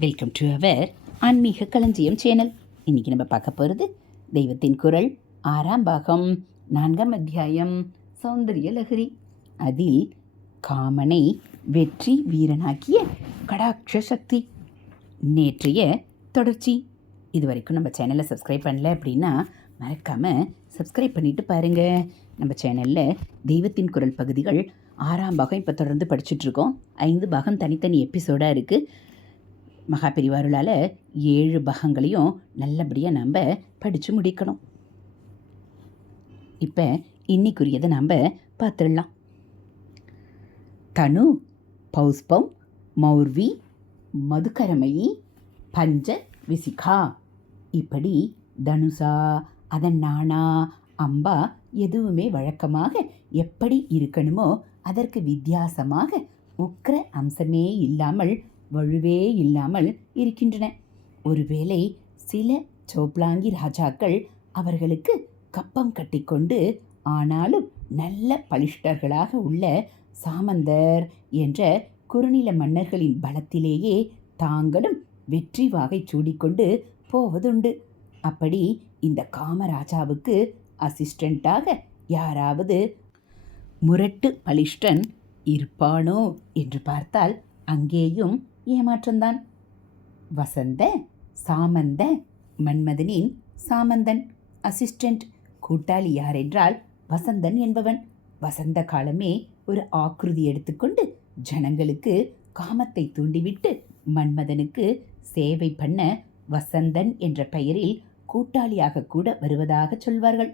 Welcome to our ஆன்மீக களஞ்சியம் channel இன்றைக்கி நம்ம பார்க்க போகிறது தெய்வத்தின் குரல் ஆறாம் பாகம் நான்காம் அத்தியாயம் சௌந்தரிய லஹரி. அதில் காமனை வெற்றி வீரனாக்கிய கடாட்ச சக்தி. நேற்றைய தொடர்ச்சி. இது வரைக்கும் நம்ம சேனலை சப்ஸ்கிரைப் பண்ணல அப்படின்னா மறக்காமல் சப்ஸ்கிரைப் பண்ணிவிட்டு பாருங்கள் நம்ம சேனலில் தெய்வத்தின் குரல் பகுதிகள் ஆறாம் பாகம் இப்போ தொடர்ந்து படிச்சுட்ருக்கோம் ஐந்து பாகம் தனித்தனி எபிசோடாக இருக்குது மகா பெரிவாருளால் ஏழு பகங்களையும் நல்லபடியாக நம்ம படித்து முடிக்கணும். இப்போ இன்னைக்குரியதை நாம் பார்த்துடலாம். தனு பௌஸ்பம் மௌர்வி மதுக்கரமயி பஞ்ச விசிகா. இப்படி தனுசா அதன் நாணா அம்பா எதுவுமே வழக்கமாக எப்படி இருக்கணுமோ அதற்கு வித்தியாசமாக உக்கிர அம்சமே இல்லாமல் வலுவே இல்லாமல் இருக்கின்றன. ஒருவேளை சில சோப்லாங்கி ராஜாக்கள் அவர்களுக்கு கப்பம் கட்டிக்கொண்டு ஆனாலும் நல்ல பலிஷ்டர்களாக உள்ள சாமந்தர் என்ற குறுநில மன்னர்களின் பலத்திலேயே தாங்களும் வெற்றி வாகை சூடிக்கொண்டு போவதுண்டு. அப்படி இந்த காமராஜாவுக்கு அசிஸ்டண்ட்டாக யாராவது முரட்டு பலிஷ்டன் இருப்பானோ என்று பார்த்தால் அங்கேயும் ஏமாற்றம்தான். வசந்த சாமந்த மன்மதனின் சாமந்தன் அசிஸ்டண்ட் கூட்டாளி யாரென்றால் வசந்தன் என்பவன். வசந்த காலமே ஒரு ஆக்ருதி எடுத்துக்கொண்டு ஜனங்களுக்கு காமத்தை தூண்டிவிட்டு மன்மதனுக்கு சேவை பண்ண வசந்தன் என்ற பெயரில் கூட்டாளியாக கூட வருவதாக சொல்வார்கள்.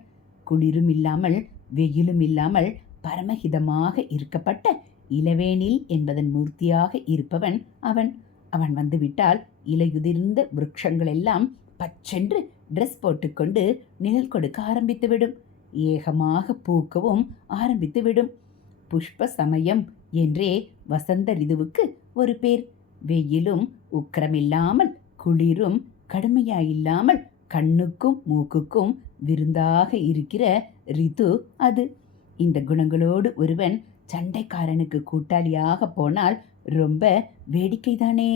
குளிரும் இல்லாமல் வெயிலும் இல்லாமல் பரமஹிதமாக இருக்கப்பட்ட இளவேனில் என்பதன் மூர்த்தியாக இருப்பவன் அவன். அவன் வந்துவிட்டால் இலையுதிர்ந்த விருட்சங்களெல்லாம் பச்சென்று ட்ரெஸ் போட்டுக்கொண்டு நிழல் கொடுக்க ஆரம்பித்துவிடும். ஏகமாக பூக்கவும் ஆரம்பித்துவிடும். புஷ்ப சமயம் என்றே வசந்த ரிதுவுக்கு ஒரு பேர். வெயிலும் உக்கிரமில்லாமல் குளிரும் கடுமையாயில்லாமல் கண்ணுக்கும் மூக்குக்கும் விருந்தாக இருக்கிற ரிது அது. இந்த குணங்களோடு ஒருவன் சண்டைக்காரனுக்கு கூட்டாளியாக போனால் ரொம்ப வேடிக்கைதானே?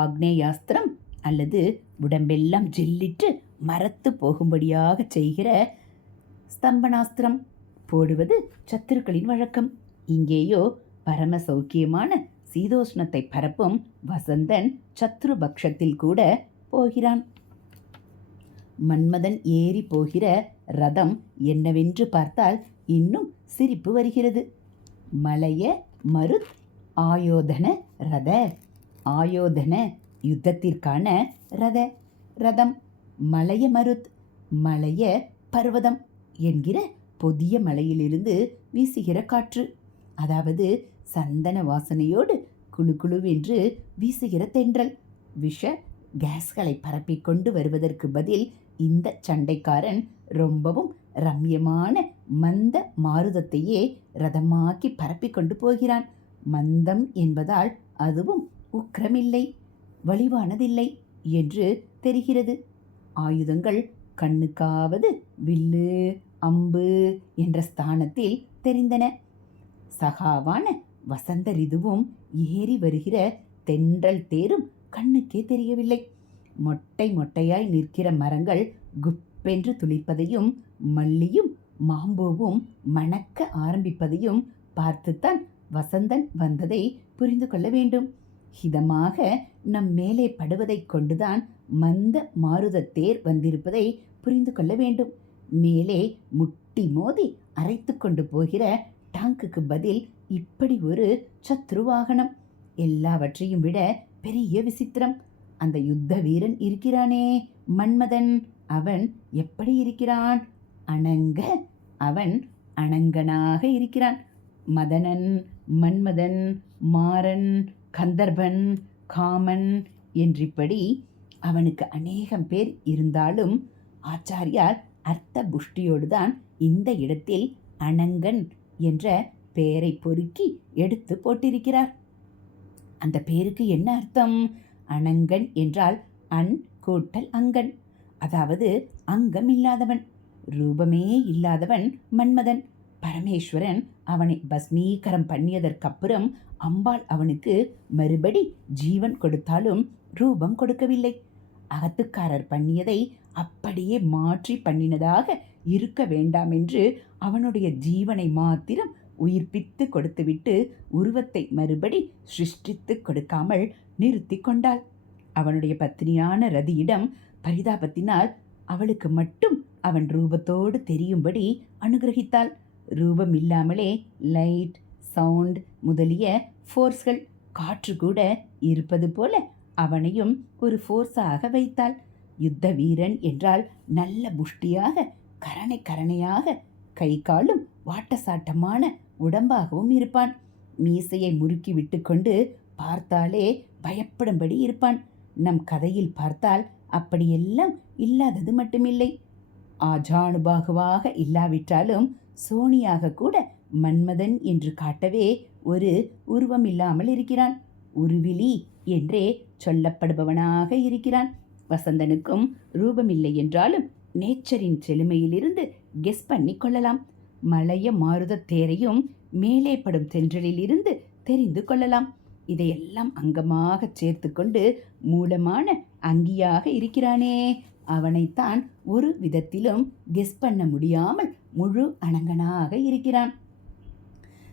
ஆக்னேயாஸ்திரம் அல்லது உடம்பெல்லாம் ஜில்லிட்டு மரத்து போகும்படியாக செய்கிற ஸ்தம்பனாஸ்திரம் போடுவது சத்துருக்களின் வழக்கம். இங்கேயோ பரம சௌக்கியமான சீதோஷ்ணத்தை பரப்பும் வசந்தன் சத்ரு பக்ஷத்தில் கூட போகிறான். மன்மதன் ஏறி போகிற ரதம் என்னவென்று பார்த்தால் இன்னும் சிரிப்பு வருகிறது. மலைய மருத் ஆயோதன ரத. ஆயோதன யுத்தத்திற்கான ரத. ரதம் மலைய மருத் மலைய பர்வதம் என்கிற புதிய மலையிலிருந்து வீசுகிற காற்று. அதாவது சந்தன வாசனையோடு குழு குழுவென்று வீசுகிற தென்றல். விஷ கேஸ்களை பரப்பிக் கொண்டு வருவதற்கு பதில் இந்த சண்டைக்காரன் ரொம்பவும் ரம்யமான மந்த மாருதத்தையே ரதமாக்கி பரப்பி கொண்டு போகிறான். மந்தம் என்பதால் அதுவும் உக்கிரமில்லை வலிவானதில்லை என்று தெரிகிறது. ஆயுதங்கள் கண்ணுக்காவது வில்லு அம்பு என்ற ஸ்தானத்தில் தெரிந்தன. சகாவான வசந்த ரிதுவும் ஏறி வருகிற தென்றல் தேரும் கண்ணுக்கே தெரியவில்லை. மொட்டை மொட்டையாய் நிற்கிற மரங்கள் குப்பென்று துளிப்பதையும் மல்லியும் மாம்பூவும் மணக்க ஆரம்பிப்பதையும் பார்த்துத்தான் வசந்தன் வந்ததை புரிந்து கொள்ள வேண்டும். ஹிதமாக நம் மேலே படுவதைக் கொண்டுதான் மந்த மாருத தேர் வந்திருப்பதை புரிந்து கொள்ள வேண்டும். மேலே முட்டி மோதி அரைத்து கொண்டு போகிற டாங்குக்கு பதில் இப்படி ஒரு சத்ரு வாகனம் எல்லாவற்றையும் விட பெரிய விசித்திரம். அந்த யுத்த வீரன் இருக்கிறானே மன்மதன். அவன் எப்படி இருக்கிறான்? அணங்க அவன் அணங்கனாக இருக்கிறான். மதனன் மன்மதன் மாறன் கந்தர்பன் காமன் என்றிப்படி அவனுக்கு அநேகம் பேர் இருந்தாலும் ஆச்சாரியார் அர்த்த புஷ்டியோடு தான் இந்த இடத்தில் அனங்கன் என்ற பெயரை பொறுக்கி எடுத்து போட்டிருக்கிறார். அந்த பேருக்கு என்ன அர்த்தம்? அனங்கன் என்றால் அன் கூட்டல் அங்கன் அதாவது அங்கம் இல்லாதவன் ரூபமே இல்லாதவன் மன்மதன். பரமேஸ்வரன் அவனை பஸ்மீகரம் பண்ணியதற்கப்புறம் அம்பாள் அவனுக்கு மறுபடி ஜீவன் கொடுத்தாலும் ரூபம் கொடுக்கவில்லை. அகத்துக்காரர் பண்ணியதை அப்படியே மாற்றி பண்ணினதாக இருக்க வேண்டாம் என்று அவனுடைய ஜீவனை மாத்திரம் உயிர்ப்பித்து கொடுத்துவிட்டு உருவத்தை மறுபடி சிருஷ்டித்து கொடுக்காமல் நிறுத்தி கொண்டாள். அவனுடைய பத்தினியான ரதியிடம் பரிதாபத்தினால் அவளுக்கு மட்டும் அவன் ரூபத்தோடு தெரியும்படி அனுகிரகித்தாள். ரூபம் இல்லாமலே லைட் சவுண்ட் முதலிய ஃபோர்ஸ்கள் காற்று கூட இருப்பது போல அவனையும் ஒரு ஃபோர்ஸாக வைத்தாள். யுத்த வீரன் என்றால் நல்ல புஷ்டியாக கரணை கரணையாக கை காலும் வாட்டசாட்டமான உடம்பாகவும் இருப்பான். மீசையை முறுக்கி விட்டுக்கொண்டு பார்த்தாலே பயப்படும்படி இருப்பான். நம் கதையில் பார்த்தால் அப்படியெல்லாம் இல்லாதது மட்டுமில்லை. ஆஜானுபாகுவாக இல்லாவிட்டாலும் சோனியாக கூட மன்மதன் என்று காட்டவே ஒரு உருவம் இல்லாமல் இருக்கிறான். உருவிலி என்றே சொல்லப்படுபவனாக இருக்கிறான். வசந்தனுக்கும் ரூபமில்லை என்றாலும் நேச்சரின் செழுமையிலிருந்து கெஸ் பண்ணி கொள்ளலாம். மலைய மாருத தேரையும் மேலே படும் தென்றலிலிருந்து தெரிந்து கொள்ளலாம். இதையெல்லாம் அங்கமாக சேர்த்து கொண்டு மூலமான அங்கியாக இருக்கிறானே. அவனைத்தான் ஒரு விதத்திலும் கெஸ் பண்ண முடியாமல் முழு அணங்கனாக இருக்கிறான்.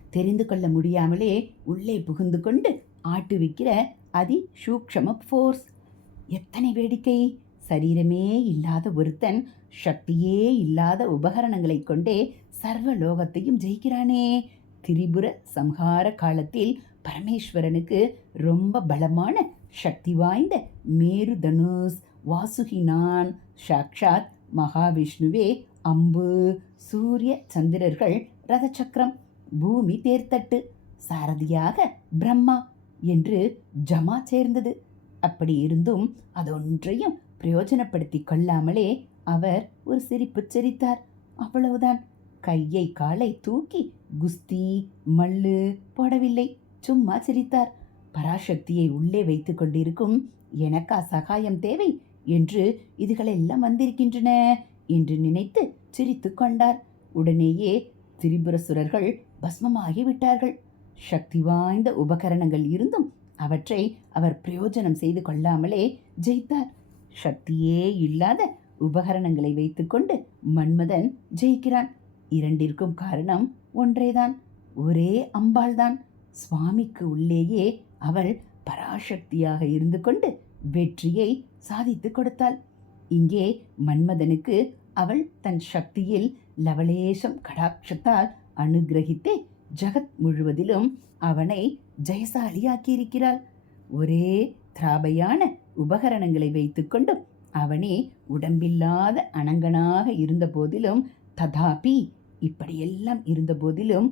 தெரிந்து கொள்ள முடியாமலே உள்ளே புகுந்து கொண்டு ஆட்டுவிக்கிற அதி சூக்ஷம ஃபோர்ஸ் எத்தனை வேடிக்கை? சரீரமே இல்லாத ஒருத்தன் சக்தியே இல்லாத உபகரணங்களை கொண்டே சர்வ லோகத்தையும் ஜெயிக்கிறானே. திரிபுர சம்ஹார காலத்தில் பரமேஸ்வரனுக்கு ரொம்ப பலமான சக்தி வாய்ந்த மேரு தனுஷ் வாசுகினான் சாக்ஷாத் மகாவிஷ்ணுவே அம்பு சூரிய சந்திரர்கள் ரதச்சக்கரம் பூமி தேர்த்தட்டு சாரதியாக பிரம்மா என்று ஜமா சேர்ந்தது. அப்படி இருந்தும் அதொன்றையும் பிரயோஜனப்படுத்தி கொள்ளாமலே அவர் ஒரு சிரிப்பு சிரித்தார். அவ்வளவுதான். கையை காலை தூக்கி குஸ்தி மல்லு போடவில்லை. சும்மா சிரித்தார். பராசக்தியை உள்ளே வைத்து கொண்டிருக்கும் எனக்கா சகாயம் தேவை. என்று இதுகளெல்லாம் வந்திருக்கின்றன என்று நினைத்து சிரித்து கொண்டார். உடனேயே திரிபுரசுரர்கள் பஸ்மமாகி விட்டார்கள். சக்தி வாய்ந்த உபகரணங்கள் இருந்தும் அவற்றை அவர் பிரயோஜனம் செய்து கொள்ளாமலே ஜெயித்தார். சக்தியே இல்லாத உபகரணங்களை வைத்துக்கொண்டு மன்மதன் ஜெயிக்கிறான். இரண்டிற்கும் காரணம் ஒன்றேதான். ஒரே அம்பாள்தான். சுவாமிக்கு உள்ளேயே அவள் பராசக்தியாக இருந்து கொண்டு வெற்றியை சாதித்து கொடுத்தாள். இங்கே மன்மதனுக்கு அவள் தன் சக்தியில் லவலேசம் கடாட்சத்தால் அனுகிரகித்தே ஜகத் முழுவதிலும் அவனை ஜெயசாலியாக்கியிருக்கிறாள். ஒரே திராபையான உபகரணங்களை வைத்துக்கொண்டும் அவனே உடம்பில்லாத அனங்கனாக இருந்த போதிலும் ததாபி இப்படியெல்லாம் இருந்த போதிலும்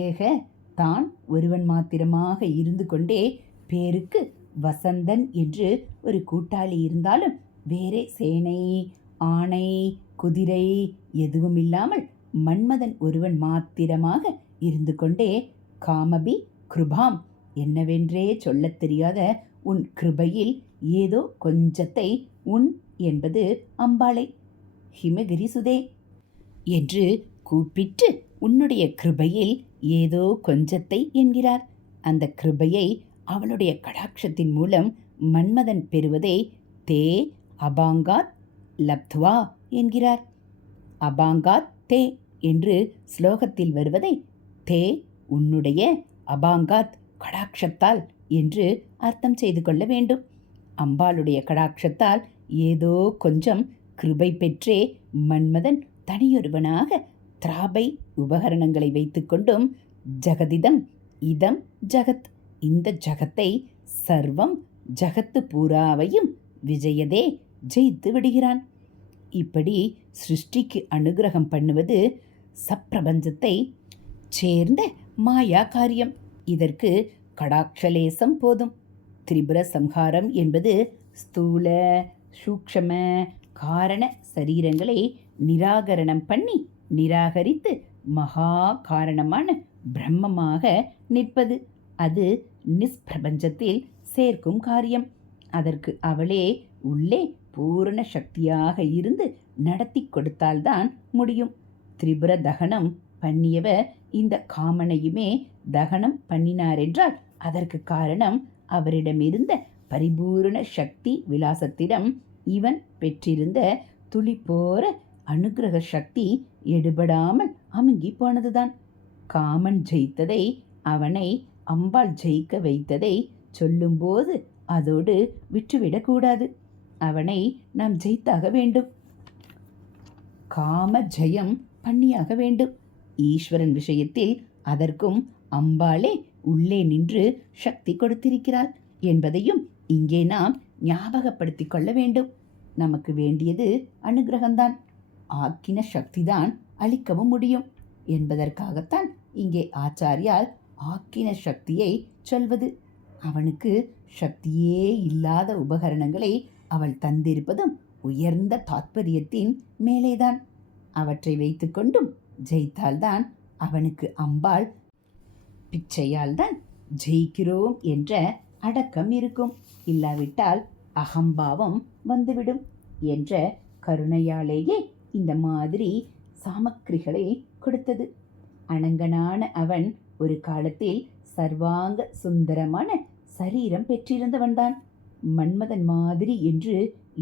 ஏக தான் ஒருவன் மாத்திரமாக இருந்து கொண்டே பேருக்கு வசந்தன் என்று ஒரு கூட்டாளி இருந்தாலும் வேறே சேனை ஆணை குதிரை எதுவும் இல்லாமல் மன்மதன் ஒருவன் மாத்திரமாக இருந்து கொண்டே காமபி கிருபாம் என்னவென்றே சொல்லத் தெரியாத உன் கிருபையில் ஏதோ கொஞ்சத்தை உன் என்பது அம்பாளை. ஹிமகிரி சுதே என்று கூப்பிட்டு உன்னுடைய கிருபையில் ஏதோ கொஞ்சத்தை என்கிறார். அந்த கிருபையை அவளுடைய கடாட்சத்தின் மூலம் மன்மதன் பெறுவதை தே அபாங்காத் லப்துவா என்கிறார். அபாங்காத் தே என்று ஸ்லோகத்தில் வருவதை தே உன்னுடைய அபாங்காத் கடாட்சத்தால் என்று அர்த்தம் செய்து கொள்ள வேண்டும். அம்பாளுடைய கடாட்சத்தால் ஏதோ கொஞ்சம் கிருபை பெற்றே மன்மதன் தனியொருவனாக திராபை உபகரணங்களை வைத்துக்கொண்டும் ஜகதிதம் இதம் ஜகத். இந்த ஜகத்தை சர்வம் ஜகத்து பூராவையும் விஜயதே ஜெயித்து விடுகிறான். இப்படி சிருஷ்டிக்கு அனுகிரகம் பண்ணுவது சப்பிரபஞ்சத்தை சேர்ந்த மாயா காரியம். இதற்கு கடாட்சலேசம் போதும். திரிபுர சம்ஹாரம் என்பது ஸ்தூல சூக்ஷம காரண சரீரங்களை நிராகரணம் பண்ணி நிராகரித்து மகா காரணமான பிரம்மமாக நிற்பது. அது நிஸ்பிரபஞ்சத்தில் சேர்க்கும் காரியம். அதற்கு அவளே உள்ளே பூரண சக்தியாக இருந்து நடத்தி கொடுத்தால்தான் முடியும். திரிபுர தகனம் பண்ணியவர் இந்த காமனையுமே தகனம் பண்ணினார் என்றால் அதற்கு காரணம் அவரிடமிருந்த பரிபூரண சக்தி விலாசத்திடம் இவன் பெற்றிருந்த துளிப்போர அனுகிரக அனுக்கிரக சக்தி எடுபடாமல் அமுங்கி போனதுதான். காமன் ஜெயித்ததை அவனை அம்பாள் ஜெயிக்க வைத்ததை சொல்லும்போது அதோடு விட்டுவிடக்கூடாது அவனை நாம் ஜெயித்தாக வேண்டும். காம ஜெயம் பண்ணியாக வேண்டும். ஈஸ்வரன் விஷயத்தில் அதற்கும் அம்பாளே உள்ளே நின்று சக்தி கொடுத்திருக்கிறாள் என்பதையும் இங்கே நாம் ஞாபகப்படுத்திக் கொள்ள வேண்டும். நமக்கு வேண்டியது அனுகிரகம்தான். ஆக்கின சக்திதான் அளிக்கவும் முடியும். என்பதற்காகத்தான் இங்கே ஆச்சாரியால் ஆக்கின சக்தியை சொல்வது. அவனுக்கு சக்தியே இல்லாத உபகரணங்களை அவள் தந்திருப்பதும் உயர்ந்த தாத்பரியத்தின் மேலேதான். அவற்றை வைத்துக்கொண்டும் ஜெயித்தால்தான் அவனுக்கு அம்பாள் பிச்சையால் தான் ஜெயிக்கிறோம் என்ற அடக்கம் இருக்கும். இல்லாவிட்டால் அகம்பாவம் வந்துவிடும் என்ற கருணையாலேயே இந்த மாதிரி சாமக்கிரிகளை கொடுத்தது. அனங்கனான அவன் ஒரு காலத்தில் சர்வாங்க சுந்தரமான சரீரம் பெற்றிருந்தவன்தான் மன்மதன் மாதிரி என்று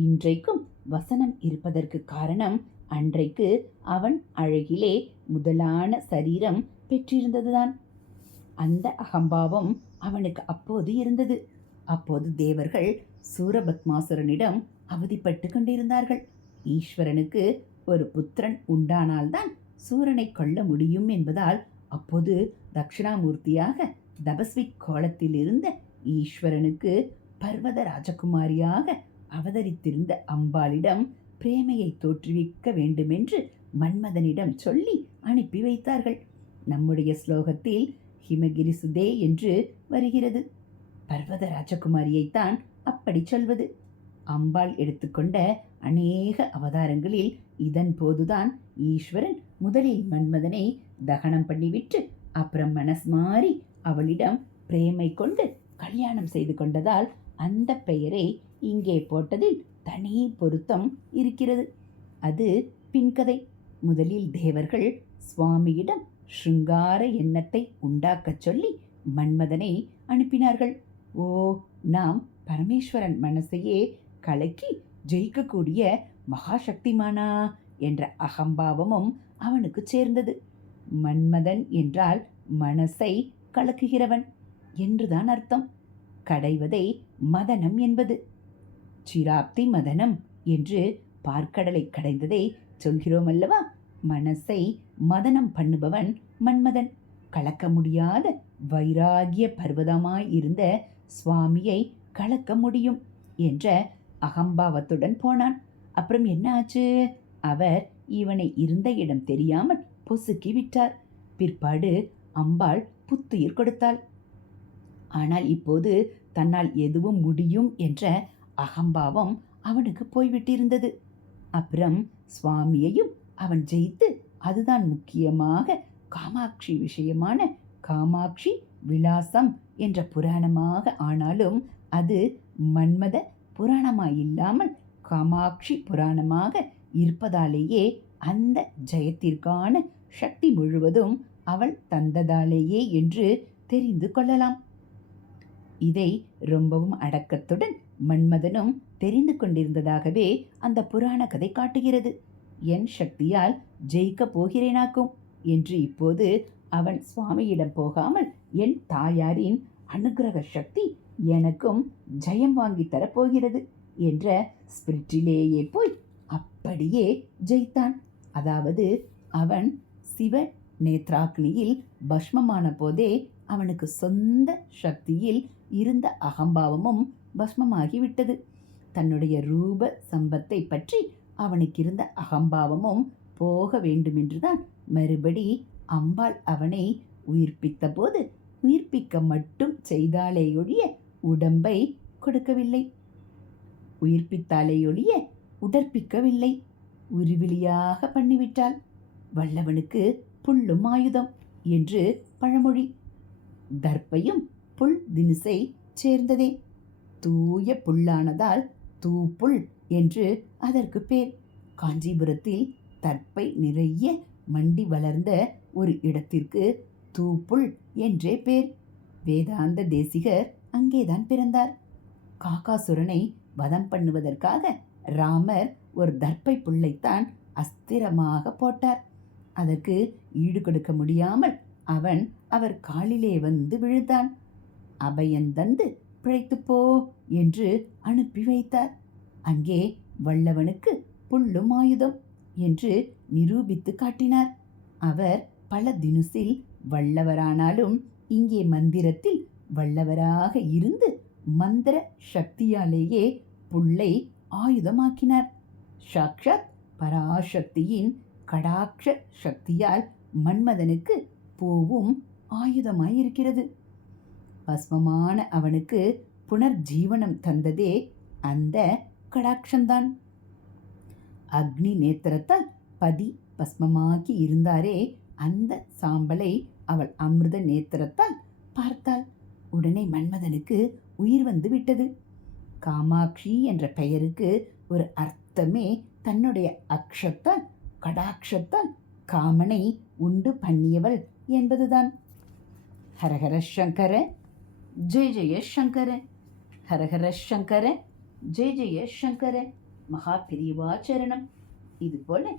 இன்றைக்கும் வசனம் இருப்பதற்கு காரணம் அன்றைக்கு அவன் அழகிலே முதலான சரீரம் பெற்றிருந்ததுதான் அந்த அகம்பாவம் அவனுக்கு அப்போது இருந்தது. அப்போது தேவர்கள் சூரபத்மாசுரனிடம் அவதிப்பட்டு கொண்டிருந்தார்கள். ஈஸ்வரனுக்கு ஒரு புத்திரன் உண்டானால்தான் சூரனை கொல்ல முடியும் என்பதால் அப்போது தக்ஷணாமூர்த்தியாக தபஸ்வி கோலத்தில் இருந்த ஈஸ்வரனுக்கு பர்வத ராஜகுமாரியாக அவதரித்திருந்த அம்பாளிடம் பிரேமையை தோற்றுவிக்க வேண்டுமென்று மன்மதனிடம் சொல்லி அனுப்பி வைத்தார்கள். நம்முடைய ஸ்லோகத்தில் ஹிமகிரி சுதே என்று வருகிறது. பர்வத ராஜகுமாரியைத்தான் அப்படி சொல்வது. அம்பாள் எடுத்துக்கொண்ட அநேக அவதாரங்களில் இதன் போதுதான் ஈஸ்வரன் முதலில் மன்மதனை தகனம் பண்ணிவிட்டு அப்புறம் மனஸ் மாறி அவளிடம் பிரேமை கொண்டு கல்யாணம் செய்து கொண்டதால் அந்த பெயரை இங்கே போட்டதில் தனி பொருத்தம் இருக்கிறது. அது பின்கதை. முதலில் தேவர்கள் சுவாமியிடம் ஸ்ருங்கார எண்ணத்தை உண்டாக்கச் சொல்லி மன்மதனை அனுப்பினார்கள். ஓ நாம் பரமேஸ்வரன் மனசையே கலக்கி ஜெயிக்கக்கூடிய மகாசக்திமானா என்ற அகம்பாவமும் அவனுக்கு சேர்ந்தது. மன்மதன் என்றால் மனசை கலக்குகிறவன் என்றுதான் அர்த்தம். கடைவதை மதனம் என்பது. சிராப்தி மதனம் என்று பார்க்கடலை கடைந்ததை சொல்கிறோம் அல்லவா மனசை மதனம் பண்ணுபவன் மன்மதன். கலக்க முடியாத வைராகிய பர்வதமாய் இருந்த சுவாமியை கலக்க முடியும் என்ற அகம்பாவத்துடன் போனான். அப்புறம் என்ன ஆச்சு? அவர் இவனை இருந்த இடம் தெரியாமல் பொசுக்கி விட்டார். பிற்பாடு அம்பாள் புத்துயிர் கொடுத்தாள். ஆனால் இப்போது தன்னால் எதுவும் முடியும் என்ற அகம்பாவம் அவனுக்கு போய்விட்டிருந்தது. அப்புறம் சுவாமியையும் அவன் ஜெயித்து அதுதான் முக்கியமாக காமாட்சி விஷயமான காமாட்சி விலாசம் என்ற புராணமாக ஆனாலும் அது மன்மத புராணமாயில்லாமல் காமாட்சி புராணமாக இருப்பதாலேயே அந்த ஜெயத்திற்கான சக்தி முழுவதும் அவள் தந்ததாலேயே என்று தெரிந்து கொள்ளலாம். இதை ரொம்பவும் அடக்கத்துடன் மன்மதனும் தெரிந்து கொண்டிருந்ததாகவே அந்த புராண கதை காட்டுகிறது. என் சக்தியால் ஜெயிக்கப் போகிறேனாக்கும் என்று இப்போது அவன் சுவாமியிடம் போகாமல் என் தாயாரின் அனுகிரக சக்தி எனக்கும் ஜெயம் வாங்கி தரப்போகிறது என்ற ஸ்பிரிட்டிலேயே போய் அப்படியே ஜெயித்தான். அதாவது அவன் சிவ நேத்ராக்னியில் பஸ்மமான போதே அவனுக்கு சொந்த சக்தியில் இருந்த அகம்பாவமும் பஸ்மமாகிவிட்டது தன்னுடைய ரூப சம்பத்தை பற்றி அவனுக்கு இருந்த அகம்பாவமும் போக வேண்டுமென்றுதான் மறுபடி அம்பாள் அவனை உயிர்ப்பித்த போது உயிர்ப்பிக்க மட்டும் செய்தாலேயொழிய உடம்பை கொடுக்கவில்லை. உயிர்ப்பித்தாலேயொழிய உடற்பிக்கவில்லை. உருவிலியாக பண்ணிவிட்டாள். வல்லவனுக்கு புல்லும் ஆயுதம் என்று பழமொழி. தர்ப்பையும் புல் தினுசை சேர்ந்ததே. தூய புல்லானதால் தூப்புல் என்று அதற்கு பேர். காஞ்சிபுரத்தில் தற்பை நிறைய மண்டி வளர்ந்த ஒரு இடத்திற்கு தூப்புள் என்றே பேர். வேதாந்த தேசிகர் அங்கேதான் பிறந்தார். காகாசுரனை வதம் பண்ணுவதற்காக ராமர் ஒரு தர்ப்பை புல்லைத்தான் அஸ்திரமாக போட்டார். அதற்கு ஈடு கொடுக்க முடியாமல் அவன் அவர் காலிலே வந்து விழுந்தான். அபயந்தந்து பிழைத்துப் போ என்று அனுப்பி வைத்தார். அங்கே வல்லவனுக்கு புல்லும் ஆயுதம் என்று நிரூபித்து காட்டினார். அவர் பல தினுசில் வல்லவரானாலும் இங்கே மந்திரத்தில் வல்லவராக இருந்து மந்திர சக்தியாலேயே புல்லை ஆயுதமாக்கினார். சாக்ஷாத் பராசக்தியின் கடாட்ச சக்தியால் மன்மதனுக்கு பூவும் ஆயுதமாயிருக்கிறது. பஸ்மமான அவனுக்கு புனர்ஜீவனம் தந்ததே அந்த கடாட்சந்தான் அக்னி நேத்திரத்தால் பதி பஸ்மமாக்கி இருந்தாரே அந்த சாம்பலை அவள் அமிர்த நேத்திரத்தால் பார்த்தாள். உடனே மன்மதனுக்கு உயிர் வந்து விட்டது. காமாட்சி என்ற பெயருக்கு ஒரு அர்த்தமே தன்னுடைய அக்ஷத்தால் கடாட்சத்தால் காமனை உண்டு பண்ணியவள் என்பதுதான். ஹரஹர சங்கர ஜெய ஜெய சங்கர. ஹரஹர சங்கர ஜெய ஜெய சங்கர. மகா பிரிவாச்சரணம் இது போல்